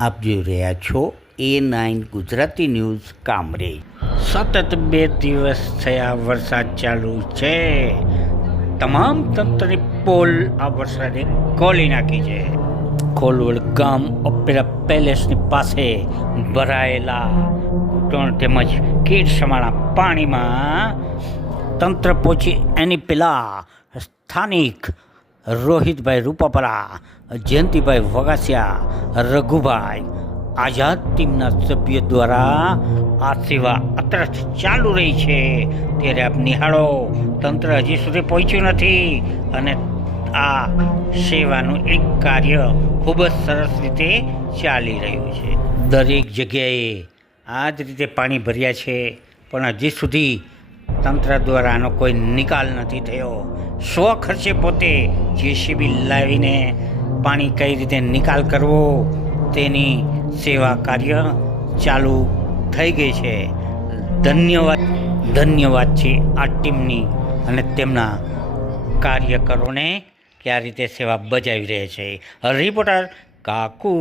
આપ જોઈ રહ્યા છો એ નાઇન ગુજરાતી ન્યૂઝ કામરેજ. સતત બે દિવસ થયા વરસાદ ચાલુ છે. તમામ તંત્રની પોલ આ વરસાદે ખોલી નાખી છે. ખોલવડ ગામ ઓપેરા પેલેસની પાસે ભરાયેલા ઘૂંટણ તેમજ કીટ સમાણા પાણીમાં તંત્ર પહોંચી એની પેલા સ્થાનિક રોહિતભાઈ રૂપાપરા, જયંતિભાઈ વગાસિયા, રઘુભાઈ આઝાદ ટીમના સભ્ય દ્વારા આ સેવા અત્રત ચાલુ રહી છે. ત્યારે આપ નિહાળો, તંત્ર હજી સુધી પહોંચ્યું નથી અને આ સેવાનું એક કાર્ય ખૂબ જ સરસ રીતે ચાલી રહ્યું છે. દરેક જગ્યાએ આ જ રીતે પાણી ભર્યા છે. પણ હજી સુધી તંત્ર દ્વારા આનો કોઈ નિકાલ નથી થયો. સ્વ ખર્ચે પોતે જેસીબી લાવીને પાણી કઈ રીતે નિકાલ કરવો, તેની સેવા કાર્ય ચાલુ થઈ ગઈ છે. ધન્યવાદ ધન્યવાદ છે આ ટીમની અને તેમના કાર્યકરોને કે આ રીતે સેવા બજાવી રહે છે. રિપોર્ટર કાકુ.